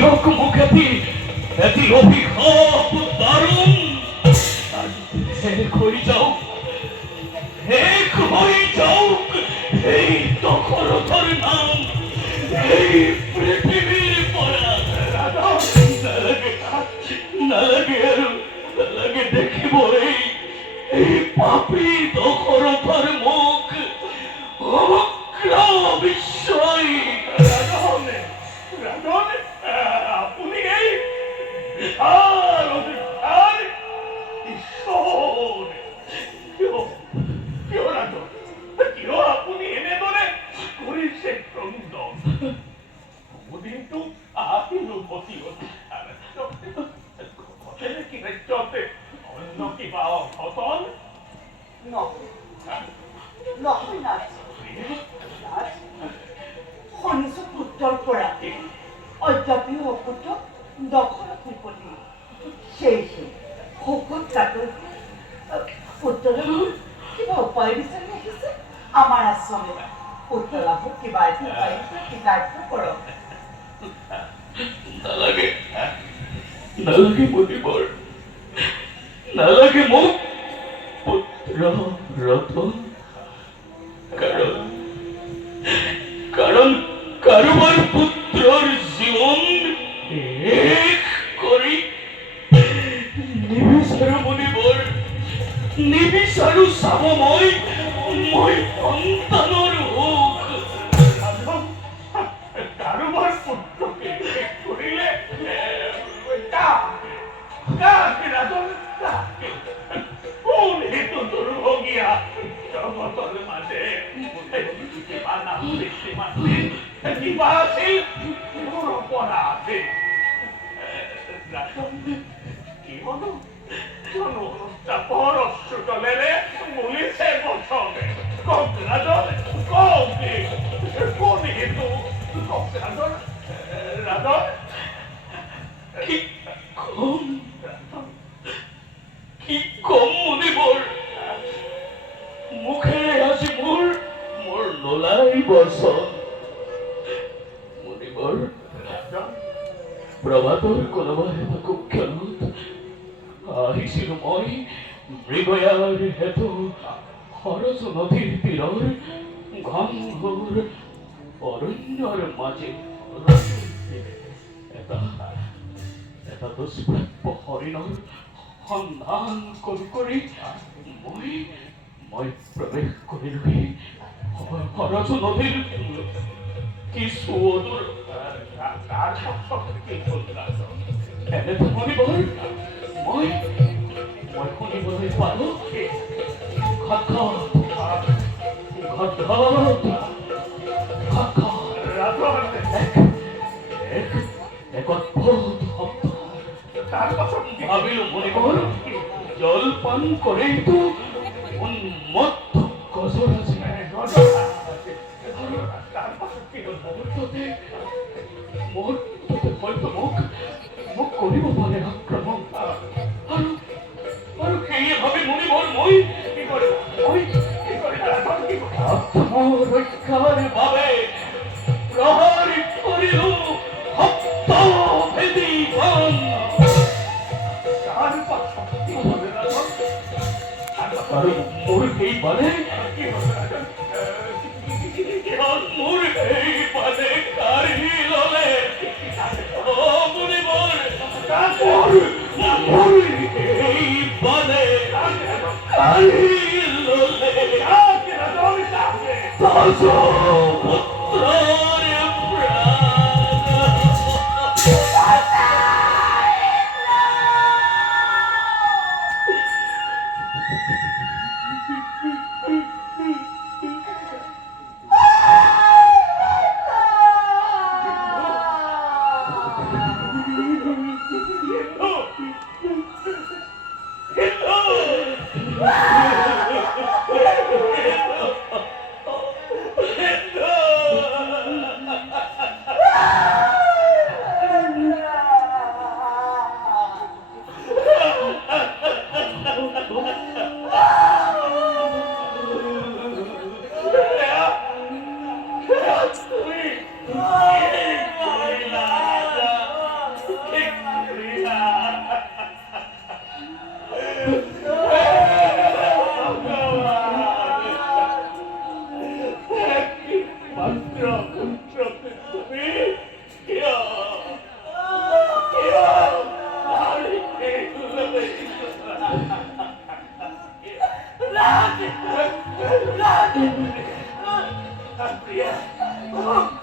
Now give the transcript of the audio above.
চিরক মুখেতি এটি অভিঘাত দারুণ এক হয়ে যাও এক হয়ে যাও এই দখলতার নাম এই পৃথিবীর পরা নালাগে দেখিব এই পাপী দখলতার মুখ বিস্ময় আপনি এই বিশাল অধিকার ঈশ্বর কেউ রাজন কেউ আপনি এনে ধরে করিছে ক্রন্দন কিন্তু আহিরূপতি অধিকার কি চলতে অন্য কিবা অঘটন নহয় নাচ শুনিছো পুত্ৰৰ পৰা অদ্যাপিও অপুত্ৰ দখলত বিপত্তি সেয়েহে শোকত কাটৰ পুত্ৰলৈ কিবা উপায় বিচাৰি আহিছে আমাৰ আশ্ৰমে পুত্ৰলাভক কিবা এটা উপায় কৃতাৰ্থ কৰক নালাগে বুলিবৰ নালাগে মোক পুত্ৰ ৰতন কাৰণ কাৰোবাৰ পুত্ৰৰ জীৱন শেষ কৰি নিবিচাৰো বুলিবৰ নিবিচাৰো চাব মই সন্তানৰ সুখ কাৰোবাৰ পুত্ৰকে শেষ কৰিলে কোন হেতু দুৰ্ভগীয়া জগতৰ মাজে কিবা নাম কিবা আছিল মোৰ পৰা আছে কিয়নো কোনো চাপৰ অশ্ৰুতলেৰে মুলিছে বচনে কওক ৰাজন কওক কোন হেতু কওক ৰাজন ৰাজন কি কম মুনিবৰ মুখেৰে আজি মোৰ নোলাই বচন মুনিবৰ প্ৰভাতৰ কোনোবা এটা কুক্ষণত আহিছিলো মই মৃগয়াৰ হেতু সৰজ নদীৰ তীৰৰ ঘনঘোৰ অৰণ্যৰ মাজে এটা দুষ্প্ৰাপ্য হৰিণৰ সন্ধান কৰি মই প্ৰৱেশ কৰিলোহি সৰজ নদীৰ কিছু অদূৰ এনেতে শুনিবৰ মই শুনিবলৈ পালো এক অদ্ভুত শব্দ ভাবিলো মনিবৰ জলপান কৰেইতো উন্মত্ত গজৰাজে মুহূৰ্ততে হয়তো মোক কৰিব পাৰে আক্ৰমণ আৰু সেয়ে ভাবি মনিবৰ মই আত্মৰক্ষাৰ বাবে প্ৰহাৰ কৰিলো সপ্তভেদী বাণ আৰু মোৰ সেই বাণে কাঢ়ি ললে মনিবৰ মোৰ এই বাণে কাঢ়ি ললে দশ পুত্ৰৰ प्रिया